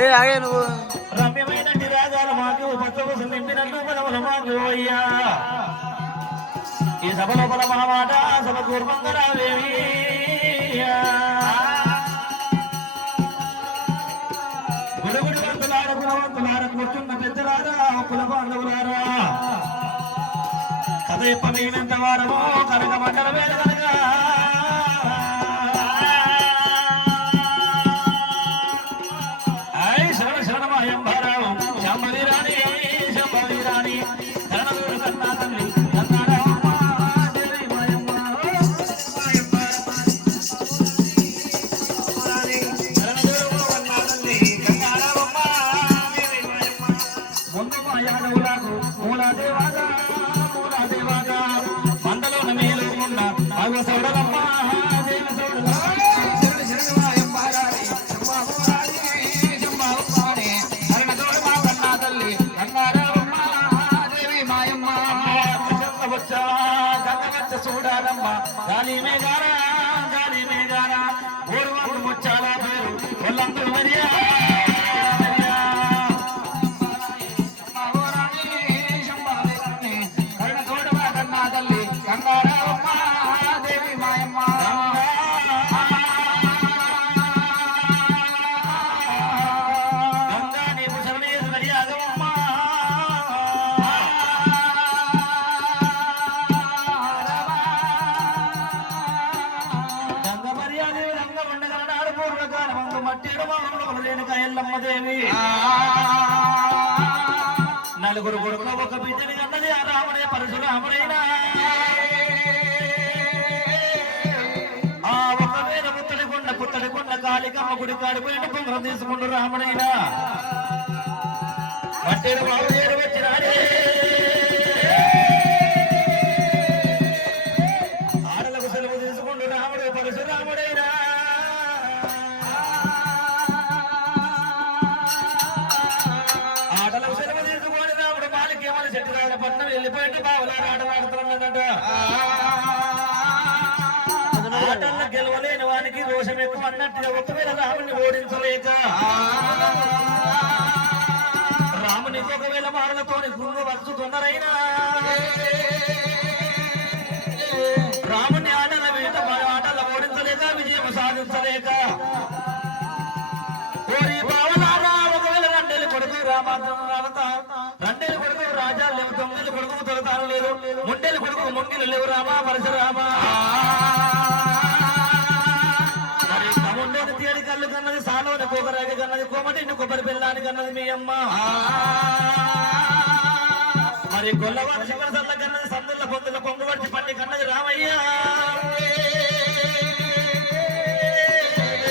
ఏ ఆగే నువ్వు రమ్యమైన రాగాల మాకు పచ్చబుసు నింపినట్టు బలముల మాకు అయ్యా ఈ సభ లోపల మా మాట సభ కూర్మంగరావేమి గుడుగుడి వంతులార గుణవంతులార కూర్చున్న పెద్దలారా కుల బాంధవులారా కథ చెప్ప మేమెంత వారమో కనక మండల వేల కనుక గాలి మేఘారా ఊరు ముచ్చాలా పేరు వాళ్ళందరూ మరియా నలుగురు కొడుకుల ఒక బిడ్డని అన్నది ఆ రాముడే పరశురాముడైనా ఆ ఒక వేల పుత్తడి కొండ కాళికమ్మ గుడి కాడిపోయిన పొంగరం తీసుకుంటూ రాముడైనా మట్టేడు బాబు వచ్చినాడే ఆడలకు సెలవు తీసుకుంటూ రాముడు పరశురాముడైనా పట్నం వెళ్ళిపోయింది బావులారు ఆటలాడుతున్నాడట ఆటల్లో గెలవలేని వానికి రోషం ఎక్కువ అన్నట్టుగా ఒకవేళ రాముని ఓడించలేక రామునికి ఒకవేళ మాటలతోని గురువు వచ్చుతున్నారైనా రాముని ఆటల మీద ఆటలు ఓడించలేక విజయం సాధించలేక బావలారా ఒకవేళ రెండేళ్ళు కొడుకు రామాత్రం రెండేళ్ళు కొడుకు రాజాలు లేవు తొమ్మిది కొడుకు తొలతారు లేదు ముండేళ్ళు కొడుకు ముంగిలు లేవు రామా పరశురామా మరి తమ్ముండేది తీయడి కళ్ళు కన్నది సాలోని కోకరాగి కన్నది కోమటిని కొబ్బరి బెల్లానికి కన్నది మీ అమ్మ మరి గొల్లవారి శివసల్ల కన్నది సందుల పొందుల పొంగు వచ్చి పట్టి కన్నది రామయ్య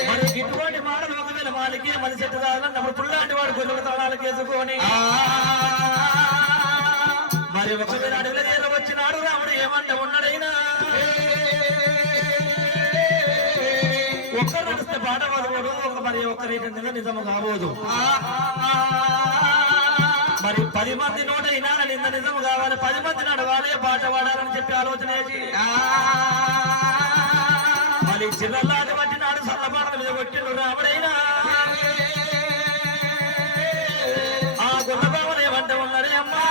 మరి ఇటువంటి మాటలు ఒకవేళ మాలికి మన చెట్టు రావాలన్నప్పుడు పుల్లాంటి వాడు గొల్లల తాళాలకు వేసుకొని మరి ఒకవేళ అడవిలో తీర వచ్చినాడు రాముడు ఏమంటే ఉన్నాడైనా ఒక్కరు నడిస్తే పాట వదలడు మరి ఒక్కరి నిజము కావోదు మరి 10 మంది నోటైనా నిన్న నిజము కావాలి 10 మంది నడవాలి పాట పాడాలని చెప్పి ఆలోచన చేసి మరి చిల్లల్లాది పట్టినాడు సల్లపాటల మీద కొట్టిండు రాముడైనా ఆ గుల్లబాబులు ఏమంటే ఉన్నారే అమ్మా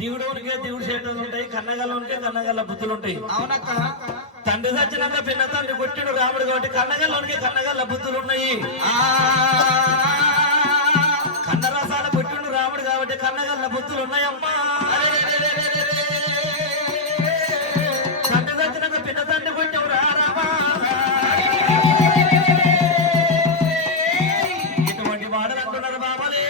దేవుడికే దేవుడు చేతులు ఉంటాయి కన్నగల్ల ఉంటే కన్నగల్ల బుద్ధులు ఉంటాయి అవునక్క తండ్రి సచ్చినాక పిన్న తండ్రి కొట్టిడు రాముడు కాబట్టి కన్నగల్లోనికి కన్నగల్ల బుద్ధులు ఉన్నాయి కన్నరసాల కొట్టిండు రాముడు కాబట్టి కన్నగల్ల బుద్ధులు ఉన్నాయమ్మా తండ్రి సచ్చినాక పిన్న తండ్రి కొట్టావు రామా ఇటువంటి మాటలు అంటున్నారు బాబాలే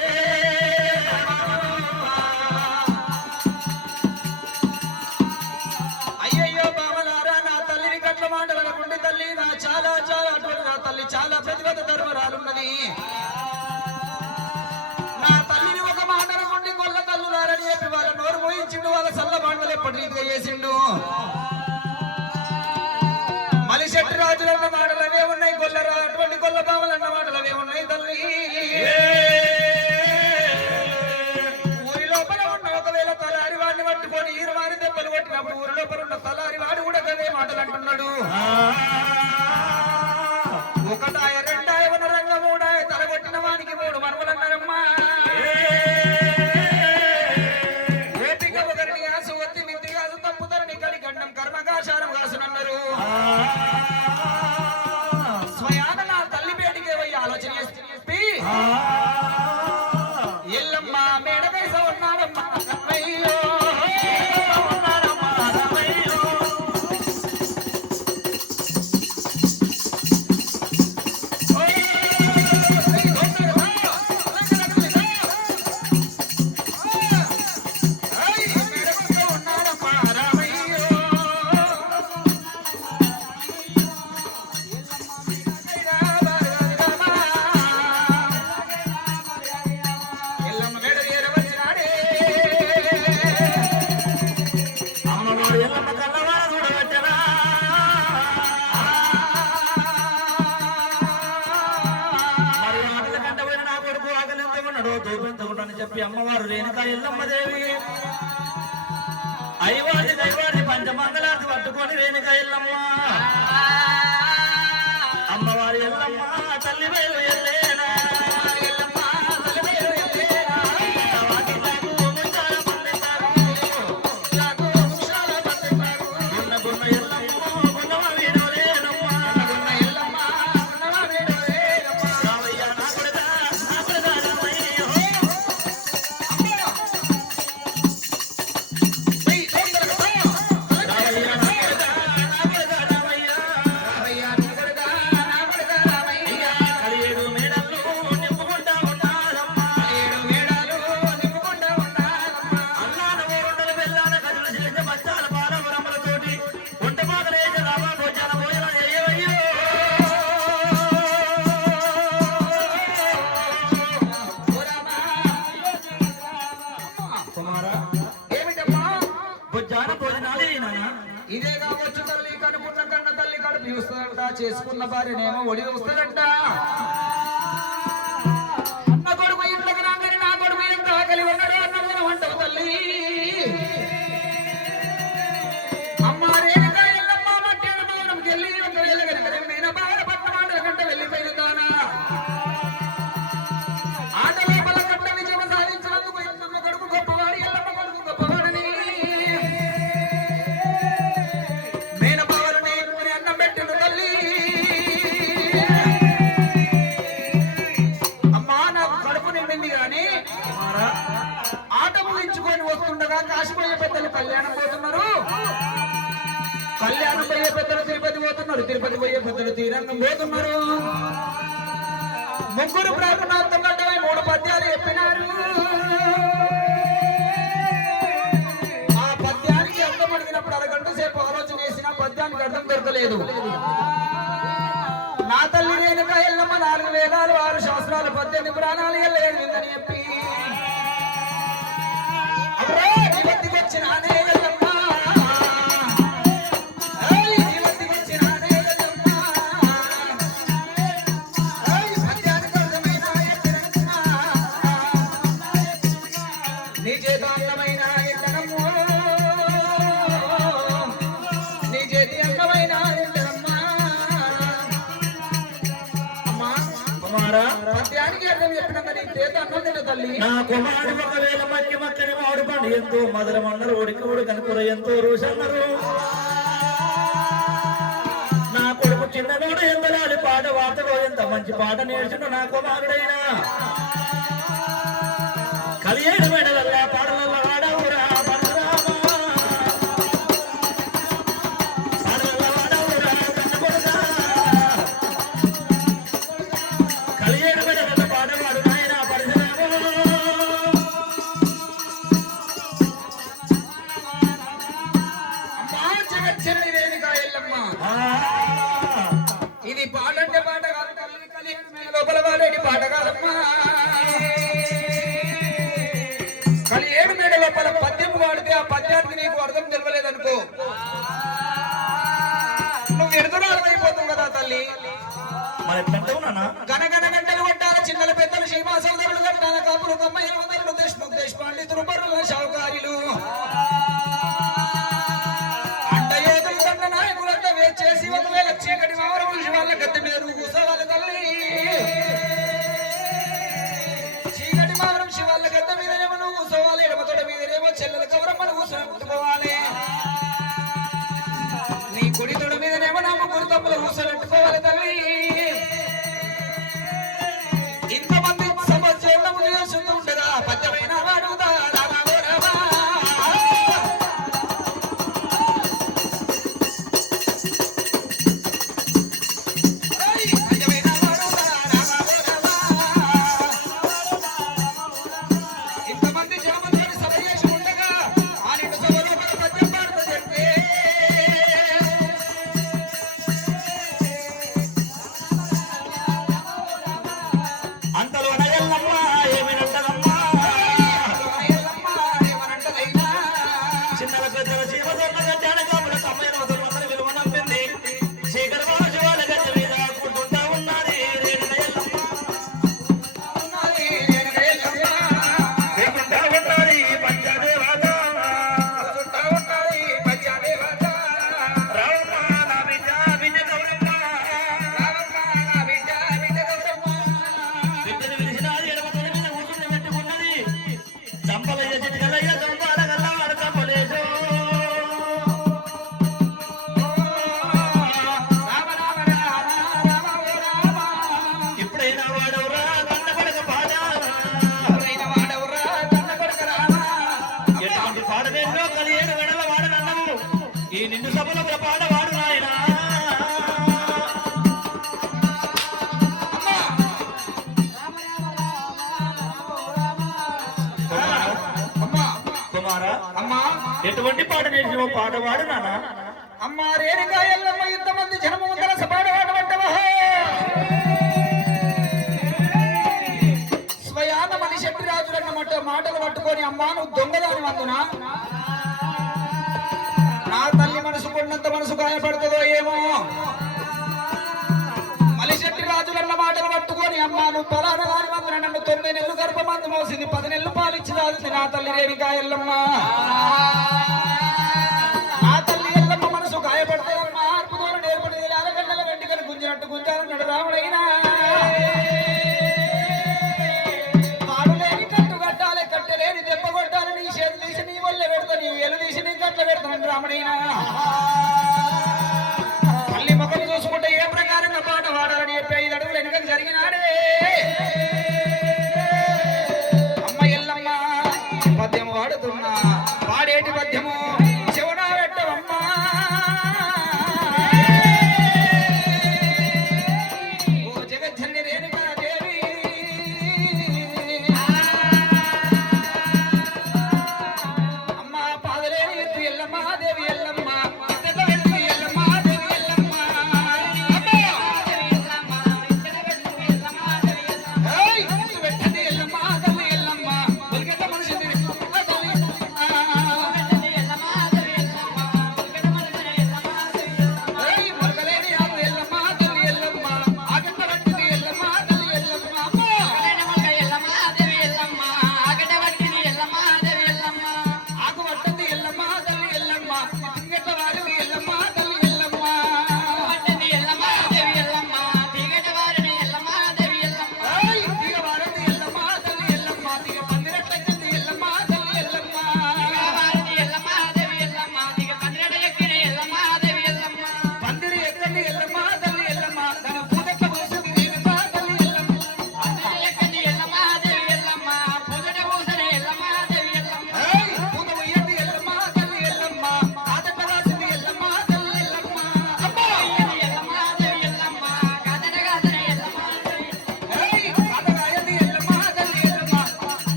చాలా ప్రతిభత ధర్మరాలున్నది నా తల్లిని ఒక మాట అనుకుంటే గొల్ల తల్లులారని చెప్పి వాళ్ళ నోరు పోయించిండు వాళ్ళ సల్ల మాటలు ఎప్పటి రీతిగా చేసిండు మలిశెట్టి రాజులన్న మాటలు అవే ఉన్నాయి అటువంటి గొల్ల బావలన్న మాటలు అవే ఉన్నాయి తల్లి ఊరి లోపల ఉన్న ఒకవేళ తలారి వాడిని పట్టుకొని ఈరు వారి దెబ్బలు కొట్టినప్పుడు ఊరి లోపల ఉన్న తలారి వాడు కూడా అవే మాటలు అంటున్నాడు కాశారం కాసునన్నారు స్వయాన నా తల్లి పేటికి పోయి ఆలోచన చెప్పి ఎల్లమ్మ మేడకైస ఉన్నాడమ్మా అయ్యో చెప్పి అమ్మవారు రేణుకా ఎల్లమ్మ దేవి ఐవాది దైవాది పంచమంగళార్తి పట్టుకొని రేణుకా ఎల్లమ్మ అమ్మవారి ఎల్లమ్మ తల్లి వేలు ఎల్లేనా ఇదే కావచ్చు తల్లి కనుకున్న కన్న తల్లి కడుపు చూస్తుందంట చేసుకున్న భార్యనేమో ఒడి వస్తుందంట అన్న కొడుకు ఇంట్లోకి రాగానే నా కొడుకు ఎంత ఆకలి ఉన్నాడు అన్న వంటవు తల్లి అమ్మ రేణుకా ఎల్లమ్మ మధ్యాహ్న భవనంకి వెళ్ళి వెళ్ళగలిగారు నేను బాగా పట్ట మాటల కంటే వెళ్ళిపోయిందానా ఆట లోపల కట్ట విజయం సాధించినందుకు ఎల్లమ్మ కొడుకు గొప్పవాడు ఎల్లమ్మ కొడుకు గొప్పవాడని వస్తుండగా కాశీపోయే పెద్దలు కళ్యాణం పోతున్నారు కళ్యాణం పోయే పెద్దలు తిరుపతి పోతున్నారు తిరుపతి పోయే పెద్దలు తీరంగం పోతున్నారు ముగ్గురు ప్రార్థనార్థం కంటే 3 పద్యాలు చెప్పినారు ఆ పద్యానికి అర్థం అడిగినప్పుడు అరగంట సేపు ఆలోచన చేసిన పద్యానికి అర్థం దొరకలేదు నా తల్లి రేణుకా ఎల్లమ్మ 4 వేదాలు 6 శాస్త్రాలు 18 పురాణాలు ఎల్లని చెప్పి నా కుమారుడు ఒకవేళ మక్కి మక్కని మామిడి పండు ఎంతో మధురం అన్నారు ఉడికి ఉడికని కూర ఎంతో రుచి అన్నారు నా కొడుకు చిన్ననోడు ఎందలాలి పాట వార్తలో ఎంత మంచి పాట నేర్చుండు నా కుమారుడైనా కలియేడు మెడలల్లా పాటలల్లా వాడవురా ఇది పాటంటే పాట కాదు తల్లి కలియేడు లోపల వాడేది పాట కాదమ్మా కలియేడు మేడ లోపల పద్యం వాడితే ఆ పద్యానికి నీకు అర్థం తెలియలేదనుకో నువ్వు ఎడుతురాలైపోతావు కదా తల్లి గనగన గంటలు కొట్టాల చిన్నల పెద్దలు శ్రీమా సోదరులు కట్టాల కాపులు కమ్మయ్య దేశముఖ్ దేశ్ పండితులు బర్రుల షావుకారులు అడ్డయోధులు దండ నాయకులంతా వేచేసి ఒకవేళ చీకటి మావరం వాళ్ళ గద్దె మీద నువ్వు కూసోవాలి తల్లి చీకటి మావరం శివాళ్ళ గద్దె మీదనేమో నువ్వు కూసోవాలి ఎడమ తోట మీదనేమో చెల్లెల కవరమ్మను కూర్చొని పుట్టుకోవాలి రథముల కూర్చోబెట్టుకోవాలి తల్లి. ఇంతమంది సభ చేయడం చేస్తూ ఉండగా పద్యమైన వాడుదా రామో రామా. పద్యమైన వాడుదా రామో రామా. ఇంతమంది జనమంది సభ చేసి ఉండగా ఆ నిండు సభలో పద్యం పాడుతూ చెప్తే అంతలోన ఎల్లమ్మ ఏమినంటదమ్మా చిన్నల పెద్దల జీవదొన్న గడ్డాన కాపుల తమ్మైన వదలమందర విలువ నమ్మింది శేఖరమాన శివాల గడ్డ మీద కూర్చుంటా ఉన్నది రేణుల ఎల్లమ్మ లేకుంటా ఉన్నది పంచదేవత రావమ్మ నా బిడ్డ బిడ్డ గౌరమ్మ బిడ్డను పిలిచినది ఎడమ తొడ మీద కూర్చుని పెట్టుకున్నది చంపలయ్య చిటికలయ్య చంపాల గల్లాడ చంపలేశో ఇప్పుడైనా వాడవురా కన్న కొడక పాట ఎటువంటి పాడవేందో కలియేడు వెడల వాడనన్నవు ఈ నిండు సభలో ఒక పాట వాడు నాయనా కుమారా అమ్మా ఎటువంటి పాట నేర్చిన పాట వాడు నానా అమ్మా రేణుగా ఎల్లమ్మ ఇంతమంది జనము ముందర సపాడవాడమంటవా స్వయాన మనిషెట్టి రాజులన్నమాట మాటలు పట్టుకొని అమ్మా నువ్వు దొంగదాని వందునా నా తల్లి మనసు కొన్నంత మనసు గాయపడుతుందో ఏమో మలిశెట్టి రాజులన్న మాటలు పట్టుకొని అమ్మా నువ్వు పలానా వారి వందున నన్ను 9 నెలలు గర్భమందు మోసింది 10 నెలలు పాలిచ్చి రాజుంది నా తల్లి రేణుగా ఎల్లమ్మ నా తల్లి ఎల్లమ్మ మనసు గాయపడతాయమ్మా అర్పుదోర నేర్పడి అరగంటల వెంటికలు గుంజినట్టు గుంజాలన్నాడు రాముడైనా తాడు లేని కట్టు కట్టాలి కట్టలేని దెబ్బ కొట్టాలి నీ చేతులు తీసి నీ వల్ల పెడతా నీ ఎలు తీసి నీ కట్ల పెడతాను రాముడైనా తల్లి మొక్కలు చూసుకుంటే ఏ ప్రకారంగా పాట వాడాలని చెప్పి 5 అడుగులు వెనుకకు జరిగినాడే అమ్మ ఎల్లమ్మ పద్యం వాడుతున్నా వాడేటి పద్యము చెవుడా పెట్టవమ్మా ఓ జగజ్జనని రేణుకా దేవి అమ్మ పాదలేని ఎత్తు ఎల్లమ్మ దేవి ఎల్లమ్మ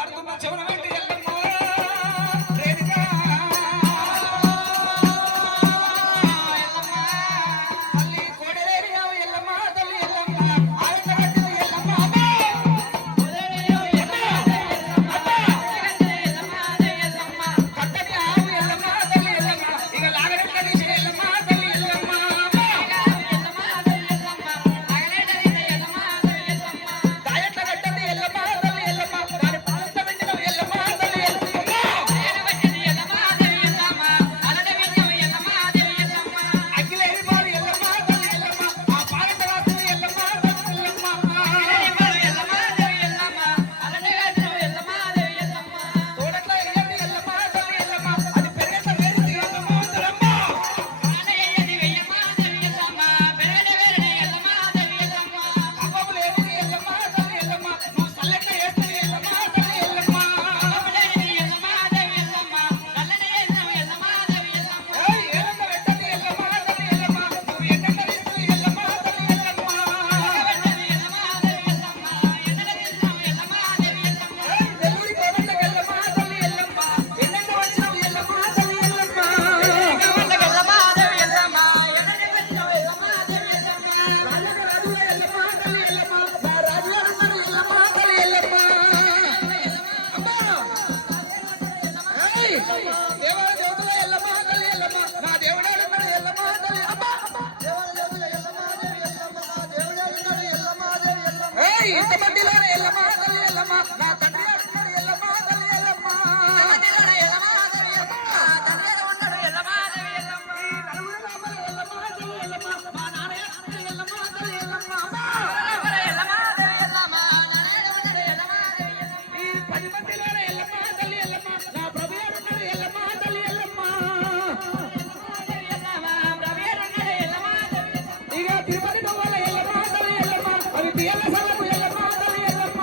పాడుతున్న చెవున వెంట ఎల్లమ్మ రేణుకా తల్లి కోడలేరి ఎల్లమ్మ తల్లి ఎల్లమ్మ ఆవిడ కట్టిన ఎల్లమ్మ కట్టని ఆవు ఎల్లమ్మ తల్లి ఎల్లమ్మ ఇక లాగడం కలిసి ఎల్లమ్మ తల్లి ఎల్లమ్మ దాయట్ల కట్టని ఎల్లమ్మ తల్లి ఎల్లమ్మ దాని పాలత వెండిన ఎల్లమ్మ తల్లి ఎల్లమ్మ అఖిలేరి బావి ఎల్లమ్మ తల్లి ఎల్లమ్మ ఆ పాలత రాసిన ఎల్లమ్మ తల్లి ఎల్లమ్మ తోడట్ల ఎల్లమ్మ ఎల్లమ్మ తల్లి ఎల్లమ్మ అది పెరగట వేరుది ఎల్లమ్మ తల్లమ్మ అమ్మవు లేనిది ఎల్లమ్మ తల్లి ఎల్లమ్మ నువ్వు సల్లెట్ల వేస్తుంది ఎల్లమ్మ తల్లి ఎల్లమ్మ ఏయ్ ఏలంగా పెట్టది ఎల్లమ్మ తల్లి ఎల్లమ్మ నువ్వు ఎన్నెన్న వేస్తుంది ఎల్లమ్మ తల్లి ఎల్లమ్మ ఏయ్ నెల్లూరి కోవెట్ల ఎల్లమ్మ తల్లి ఎల్లమ్మ ఎన్నెన్న వచ్చినవు ఎల్లమ్మ తల్లి ఎల్లమ్మ రాజుగా రాజుగా ఎల్లమ్మ తల్లి ఎల్లమ్మ నా రాజుగా అన్నారు ఎల్లమ్మ తల్లి ఎల్లమ్మ అమ్మా ఏయ్ దేవా దేవతల ఎల్లమ్మ తల్లి ఎల్లమ్మ నా దేవుడాడు అన్నారు ఎల్లమ్మ తల్లి అమ్మ ఏయ్ ఇంతమందిలోనే ఎల్లమ్మ తల్లి ఎల్లమ్మ నా తండ్రి అన్నారు ఎల్లమ్మ తల్లి ఎల్లమ్మ ఈ నలుగురు రామల ఎల్లమ్మ తల్లి ఎల్లమ్మ మా నాన్నయ్య అన్నారు ఎల్లమ్మ తల్లి ఎల్లమ్మ అమ్మా ఈ 10 మందిలోనే ఎల్లమ్మ తల్లి ఎల్లమ్మ నా ప్రభువుడు అన్నారు ఎల్లమ్మ తల్లి ఎల్లమ్మ ఇక తిరుపతి నువ్వుల ఎల్లమ్మ తల్లి ఎల్లమ్మ అవి బియ్యాల సల్లకు ఎల్లమ్మ తల్లి ఎల్లమ్మ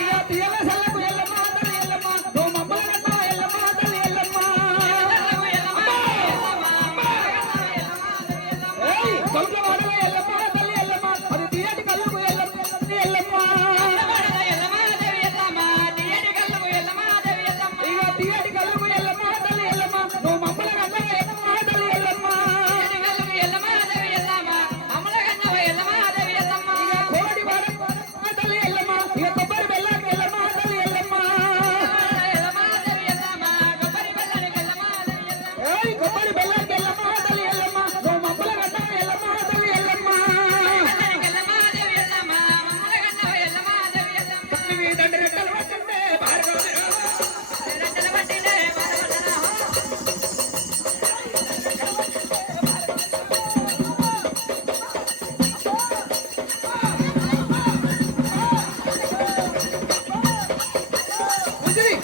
ఇక బియ్యాల సల్లకు ఎల్లమ్మ తల్లి ఎల్లమ్మ నువ్వు మమ్మల్ని కన్నా ఎల్లమ్మ తల్లి ఎల్లమ్మ ఏయ్ దొంగ వాడల ఎల్లమ్మ తల్లి ఎల్లమ్మ అవి బియ్యాటి కళ్ళకు ఎల్లమ్మ తల్లి ఎల్లమ్మ ఇక బియ్యాటి కళ్ళకు ఎల్లమ్మ తల్లి ఎల్లమ్మ నువ్వు మమ్మల్ని కన్నా ఎల్లమ్మ తల్లి ఎల్లమ్మ ఇక కోడి వాడకు ఎల్లమ్మ తల్లి ఎల్లమ్మ ఇక కొబ్బరి బెల్లానికి ఎల్లమ్మ తల్లి ఎల్లమ్మ ఏయ్ కొబ్బరి బెల్లానికి ఎల్లమ్మ తల్లి ఎల్లమ్మ నువ్వు మమ్మల్ని కన్నా ఎల్లమ్మ తల్లి ఎల్లమ్మ తల్లివి తండ్రి రెక్కలు పట్టుంటే భార్గవి ఉజిరి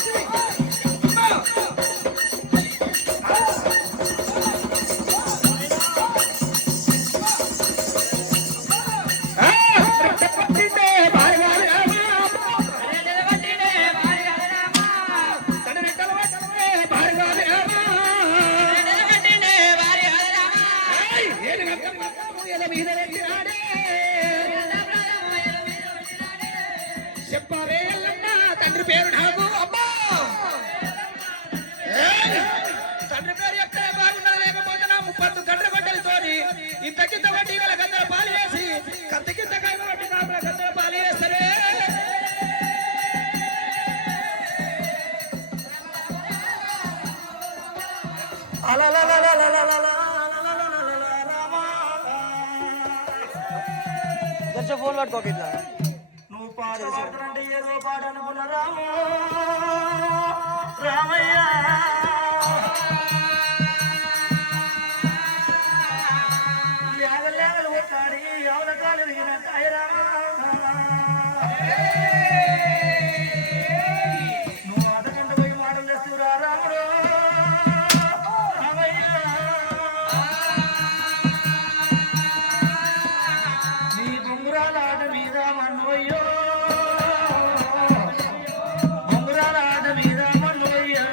పట్టింటే భార్గవి తండ్రి రెక్కలు పట్టుంటే భార్గవి ఏయ్ ఏడు గంటలకు ఎల మీద పెట్టినాడే చెప్పవే ఎల్లమ్మ తండ్రి పేరు నాకు అబ్బా ఏయ్! తండ్రి పేరు ఎక్కడే బాగున్నది లేకపోతే నా 30 గంటల గొడ్డలితోని ఇంతకింత వడ్డీ గల గంటల పాలు వేసి కంతకింత కైమ వడ్డీ కాపుల గంటల పాలు వేస్తారే ఫోన్ పట్టుకోక ఇట్లా నువ్వు పాట పాడుతుంటే ఏదో పాట అనుకున్న రామయ్య లేగలు కొట్టాడి ఎవరి కాలు విరిగిన నువ్వు ఆటకంట పోయి మాటలు తెస్తురా రాముడు రామయ్య నీ బొంగురాల ఆట మీద మన్నోయ్యో బొంగురాల ఆట మీద మన్నోయ్యా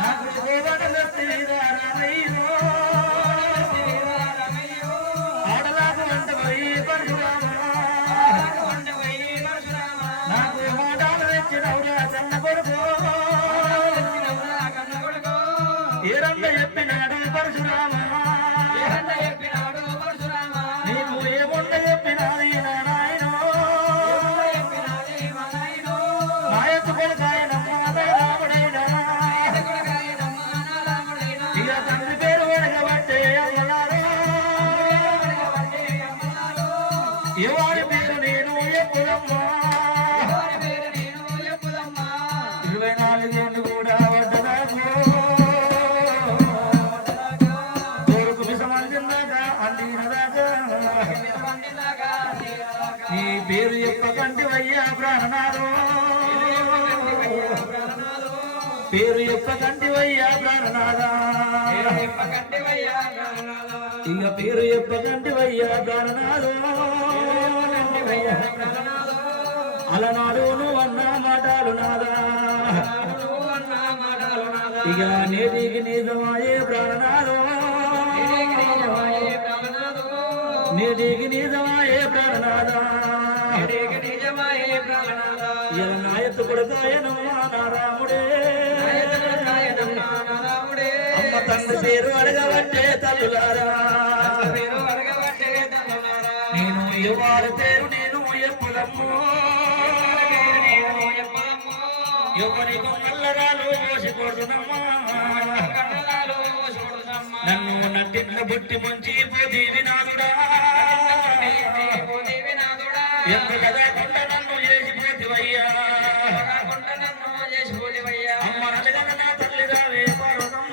నాకు కోవటలు వస్తేరా రామయ్యో ఆడలాకు వంట పోయి పరశురామ నీకు ఏముండ చెప్పినాది నాయనో మాయత్తు కొడుకాయనమ్మ రాముడైనా ఇక తండ్రి పేరు వెనకబట్టే అమ్మలారో ఎవరి పేరు నేను ఎప్పుడమ్మా 24 ఏళ్ళు కూడా వద్దనాకు తోరుకు విషమందిందాకా అందినదాకా నీ పేరు చెప్పకంటివయ్యా ప్రాణనాథో పేరు చెప్పకంటివయ్యా ప్రాణనాథా ఇక పేరు చెప్పకంటివయ్యా ప్రాణనాథో అలనాడు నువ్వు అన్న మాటలు నాదా ఇక నేటికి నిజమాయే ప్రాణనాథో నేటికి నిజమాయే ప్రాణనాథా ఇలా నాయత్తు కొడుకాయనమ్మా నారాముడే అమ్మ తండ్రి పేరు అడగబట్టే తల్లులారా నేను ఎవరి పేరు నేను ఎప్పుడమ్మో ఎవరి కొమ్మల్లరాలు పోసి కొడుతున్నమ్మా నన్ను నట్టింట్లో బుట్టి ముంచి పోతీవి నాదుడా ఎందుకదా కొండ నన్ను చేసిపోతివయ్యా అమ్మ నలుగన నా తల్లి రావే పార్వతమ్మ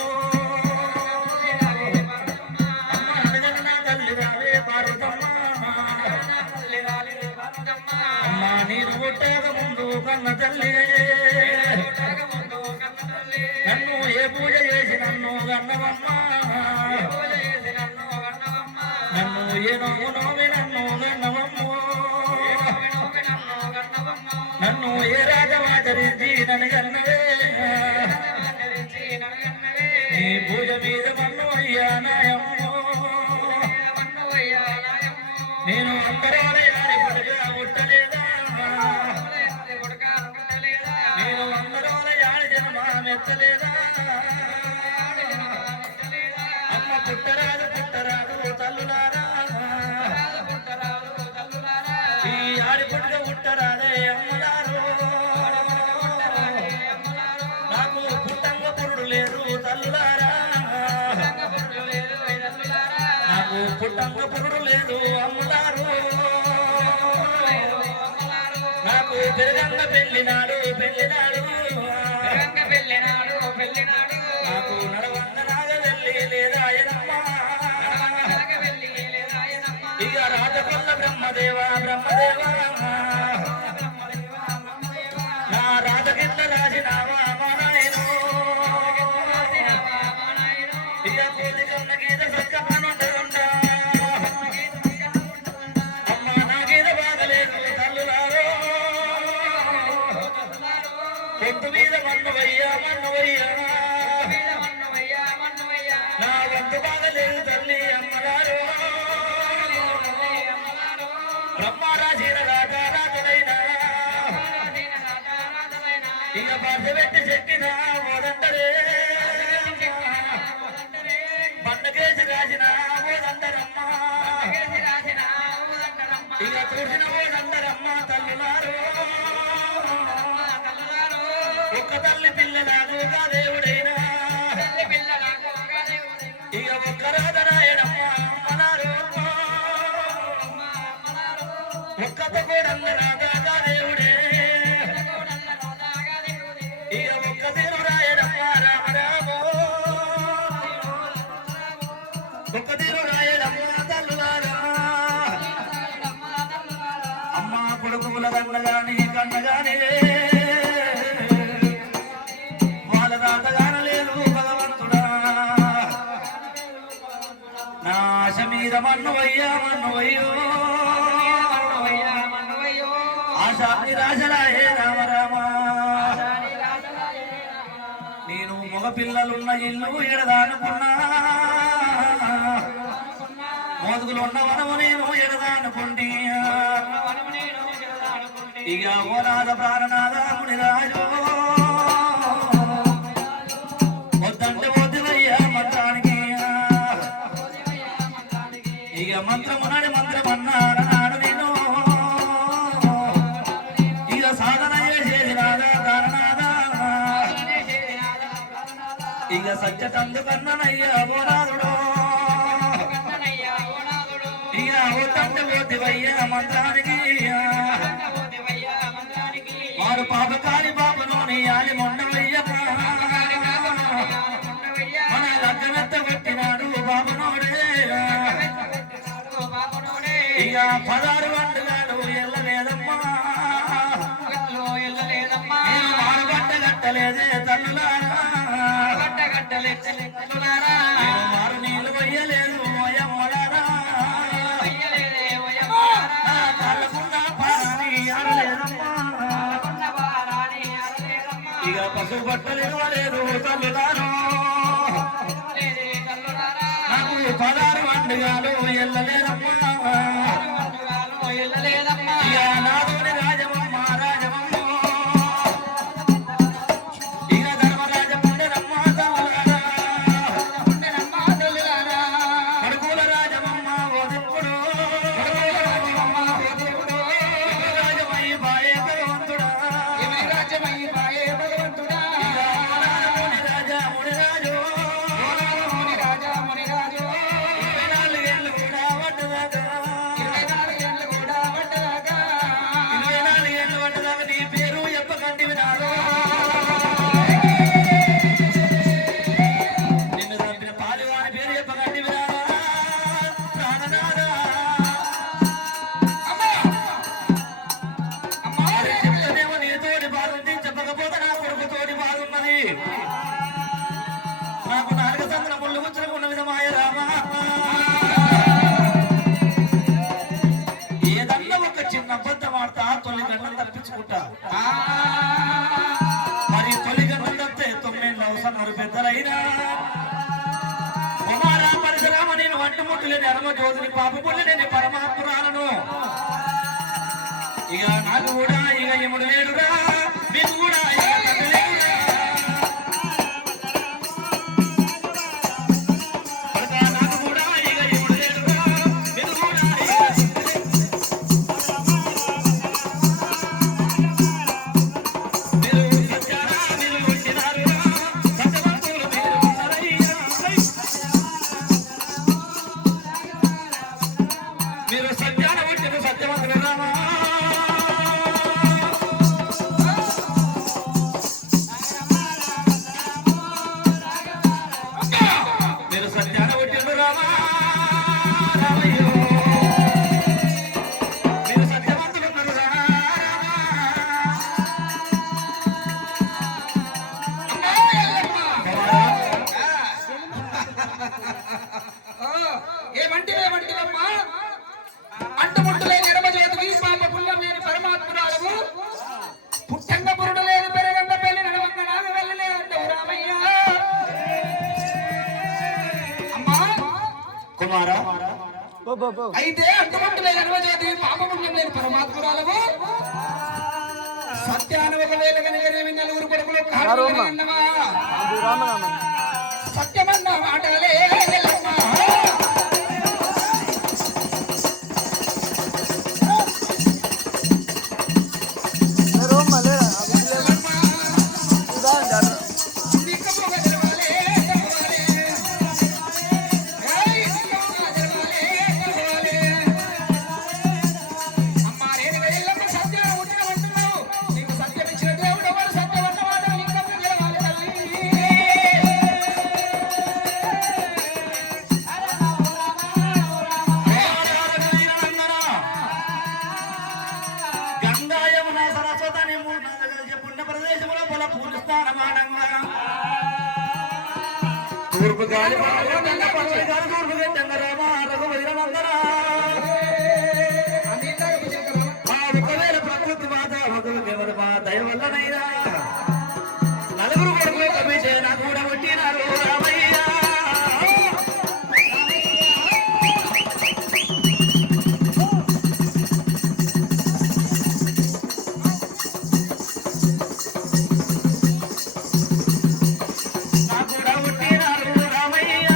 అమ్మ నలుగన నా తల్లి రావే పార్వతమ్మ అమ్మ నేను పుట్టక ముందు కన్న తల్లి నన్ను ఏ పూజ చేసి నన్ను గన్నవమ్మ నన్ను ఏ నోము నోమి నన్ను గన్నవమ్మ నన్ను ఏ రాజమాచరించి నన్ను గన్నవే నీ పూజ మీద మన్ను అయ్యా నాయమ్మో నేను అందరాలయాడి కొడుగా పుట్టలేదా నేను అందరాలయాడి జన్మ మెచ్చలేదా అమ్మ పుట్టరాదు పుట్టరాదు తల్లులారా ఈ ఆడి పుట్టుక పుట్టరాదే అమ్మలారు నాకు పుట్టంగ పురుడు లేదు తల్లులారా నాకు పుట్టంగ పురుడు లేదు అమ్మలారు నాకు పెరగంగ పెళ్ళినాడు నాకు నడవంగ నాగ వెళ్ళి లేదా ఇక రాజకొల్ల బ్రహ్మదేవా నా రాజకిట్ల రాజినామా నాయనో ఇక కోతి కన్న గీత సక్కమనుండగుండా అమ్మ నా గీత బాగలేదు తల్లులారో పొత్తు మీద మన్నువయ్యా నా వంతు బాగలేదు తల్లి అమ్మలారో బ్రహ్మరాజీన రాజారాజులైనా ఇక బాధ పెట్టి చెక్కిన ఓదంటరే బండకేసి రాసిన ఓదంటరమ్మ ఇక చూసిన ఓదంటరమ్మ తల్లులారు ఒక్క తల్లి పిల్లలాగు దేవుడైనా ఇక ఒక్క రాజనాయనమ్మ అమ్మలారు ఒక్కత కూడా రాగా దేవుడే ఇక ఒక్క తీరు రాయడమ్మ రామరామో ఒక్క తీరు రాయడమ్మ తల్లులారా అమ్మ కొడుకుల కన్నగాని కన్నగాని వాళ్ళ రాతగానలేదు భగవంతుడా నా ఆశ మీద మన్నువయ్యో ఆశాన్ని రాజరాయే రామ నేను మగ పిల్లలున్న ఇల్లు ఎడదానుకున్నా మోదుగులున్న వనము నేను ఎడదానుకుండి ఇక ఓనాథ ప్రాణనాథ మునిరాజు వద్దంటే వద్దువయ్యా మంత్రానికి సత్యతందుకన్నయ్యా ఓనాదుడు ఇక ఓతంటే పోతివయ్యా మంత్రానికి వారు పాపకారి బాబులోని ఆలి మొండవయ్యప్ప మన లగ్గమెత్త పెట్టినాడు బాబునోడే ఇక 16 వంటగాడు ఎల్లలేదమ్మా మారుగట్ట కట్టలేదే తల్లులారా మారు నీళ్ళు పోయలేదు ఓయమ్మలారా కళ్ళకున్న పారాని ఆడలేదమ్మా ఇక పశు బట్టలు ఇవ్వలేదు తల్లులారా నాకు 16 వంటగాలు ఎల్లలేదమ్మా ఇక నాదోని రాజమమ్మ రాజమమ్మ ఇక ధర్మరాజ పుణ్యరమ్మ తల్లులారా కడుకుల రాజమమ్మ ఓదిప్పుడు రాజమయ్య బాయే భగవంతుడా మునిరాజు 24 ఏళ్ళు కూడా పడ్డదాకా 24 ఏళ్ళు పడ్డదాకా నీ పేరు చెప్పకండి వినాడు నిన్ను చంపిన పాలివాని పేరు చెప్పకండి వినాడా ప్రాణనాథా. చెప్తేనేమో నీ తోడి బాగుంది చెప్పకపోతే నా కొడుకు తోడి బాగున్నది నాకు నాలుగు సందుల ముళ్ళు గుచ్చుకున్న విధమాయ రామా ఏదన్నా ఒక చిన్న అబద్ధం ఆడతా తొలి గండం తప్పించుకుంటా మరి తొలి గండం తప్పితే 9 అవసరం పెద్దలైనా కుమారా పరశురామ నేను వంటి ముట్టులేని అరమ జ్యోతిని పాప పుల్లిని పరమాత్మురాలను ఇక నాకు కూడా ఇక ఎముడు లేడురా మీకు కూడా ఇక కథ లేదురా. నాకు కూడా ఇక ఎముడు లేడురా మీకు కూడా ఇక మీరు సత్యారా మీరు కొట్టినారురా సత్యవంతులు మీరు ఉన్నారయ్యా. మీరు సత్యాన పుట్టిన సత్యవంతులు రామా మీరు సత్యాన పుట్టిన రామా రామయ్యో మీరు సత్యవంతులు ఉన్నారు రామా ఏమంటివమ్మా అంటుముట్టులే ఎడమ చేతికి పాప పుణ్యం లేని పరమాత్మురాలము పుట్టంగ పురుడు లేదు పెరగంగ పెళ్లి నడవంగ నాగ వెళ్ళలే అంటావు రామయ్య. అమ్మా కుమారా అయితే అంటుముట్టులే ఎడమ చేతికి పాప పుణ్యం లేని పరమాత్మురాలము సత్యాన ఒకవేళ కనుగొని నలుగురు కొడుకులు కాడు అన్నమా సత్యమన్న మాటలే ఎల్లమ్మా. గంగాయమున సరస్వతని పుణ్య ప్రదేశంలో పొల పూజిస్తానమానంగా తూర్పు గాలి పడవలి గాలి తూర్పు గంట రామ రఘువైరమందరా ఆ ఒకవేళ ప్రకృతి మాత ఒకరు దేవుడు మా దయ వల్లనైనా నలుగురు కొడుకులు కమిషన్ కూడా కొట్టినారు రామయ్య. నా కూడా కొట్టినారు రామయ్య.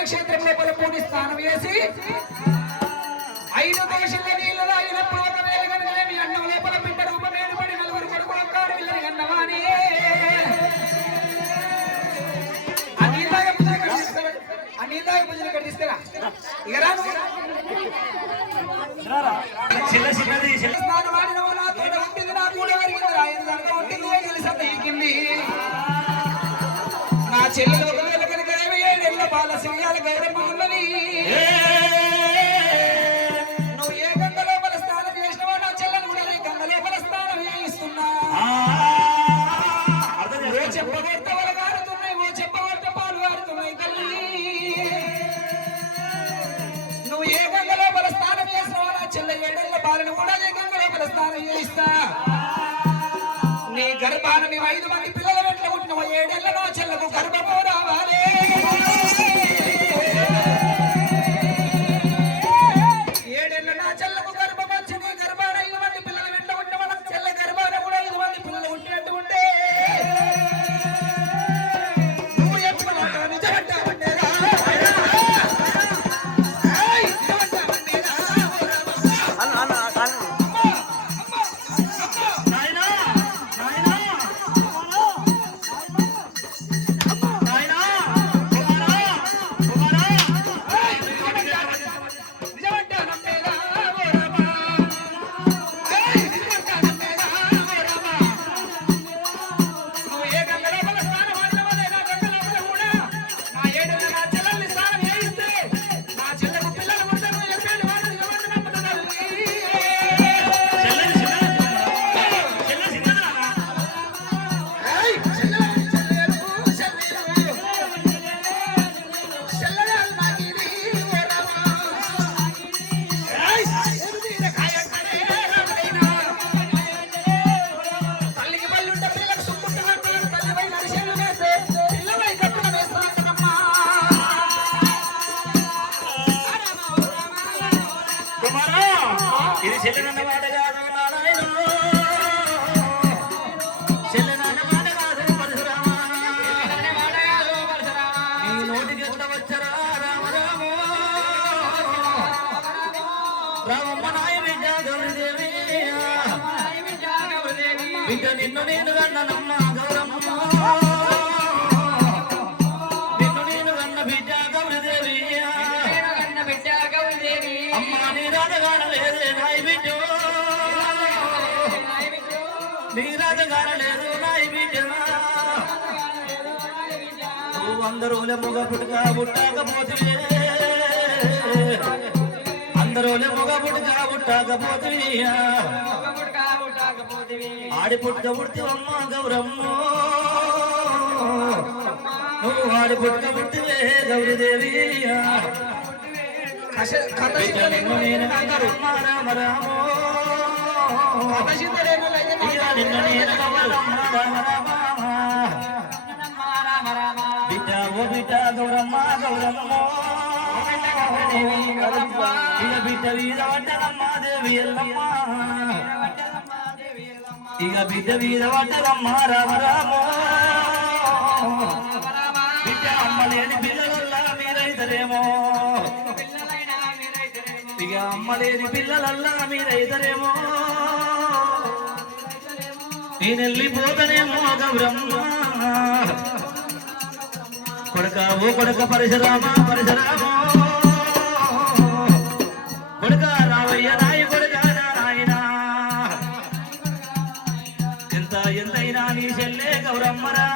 పుణ్యక్షేత్రం లోపల పూని స్నానం చేసి 5 దేశాల నీళ్లు తాగినప్పుడు ఒకవేళ కనుక మీ అన్నం లోపల బిడ్డ రూపమేలు పడి 4 కొడుకులు ఒక్కారు వీళ్ళని అన్నవాని అన్నిదాకా పూజలు ఇక్కడ తీసుకురా ఇక రాను స్నానం ఆడిన నా తోట ఉంటుంది నా కూడా పెరిగింది రాయని దాంట్లో ఉంటుంది తెలిసంత ఈకింది నా చెల్లెలు ఒకవేళ కనుక 7 బాల సింహాల గౌరమ్మ ఉన్నది నువ్వు ఏ గంగ లోపల స్నానం చేసినావో నా చెల్లెలు కూడా గంగ లోపల స్నానం చేయిస్తున్నా ఓ చెప్పగొట్ట వాళ్ళు కారుతున్నాయి ఓ చెప్పగొట్ట పాలు కారుతున్నాయి తల్లి నువ్వు ఏ గంగ లోపల స్నానం చేసినావో నా చెల్లె 7 బాలను కూడా ఏ గంగ లోపల స్నానం చేయిస్తా నీ గర్భాన మేము 5 మంది పిల్లల వెంట ఉంటున్న 7 నా చెల్లకు గర్భము రావాలి 7 నా చెల్లకు గర్భం వచ్చి నీ గర్భాన 5 మంది పిల్లల వెంట ఉంటే మన చెల్ల గర్భాన కూడా 5 మంది పిల్లలు ఉంటున్నట్టు ఉంటే నువ్వు ఎప్పుడు నిజమంటావా ఇది చెల్లెనన్న మాట కాదు నారాయణ చెల్లెనన్న మాట కాదు పరశురామ నీ నోటికి ఎంత వచ్చరా రామ రామ రామమ్మ నాయ బిడ్డ గౌరీదేవి బిడ్డ నిన్ను నేను కన్ననమ్మ గౌరమ్మ నిన్ను నేను కన్న బిడ్డ గౌరీదేవి అమ్మ నీ రాజగాన లేదే నాయి బిడ్డ నీ రాజగాన లేదు నాయి బిడ్డ నువ్వు 100 రోజుల మొగ పుట్టుక పుట్టకపోతే 100 రోజుల మొగ పుట్టుక పుట్టకపోతే ఆడి పుట్టుక పుట్టివమ్మ గౌరమ్మ నువ్వు ఆడి పుట్టుక పుట్టివే గౌరీదేవి నిన్ను నేను రామ రామో నిన్ను నేను బిడ్డ ఓ బిడ్డ గౌరమ్మ గౌరమ్మ ఇక బిడ్డ వీర పడ్డదమ్మ దేవి ఎల్లమ్మ ఇక బిడ్డ వీర పడ్డదమ్మ రామ రామో బిడ్డ అమ్మ లేని పిల్లలల్లా మీరైతరేమో ఇక అమ్మ లేని పిల్లలల్లా మీరైతరేమో నేనెళ్ళిపోతనేమో గౌరమ్మ కొడుక ఓ కొడుక పరశురామ పరశురామ కొడుక రావయ్య నాయ కొడుక నాయన ఎంతైనా నీ చెల్లె గౌరమ్మరా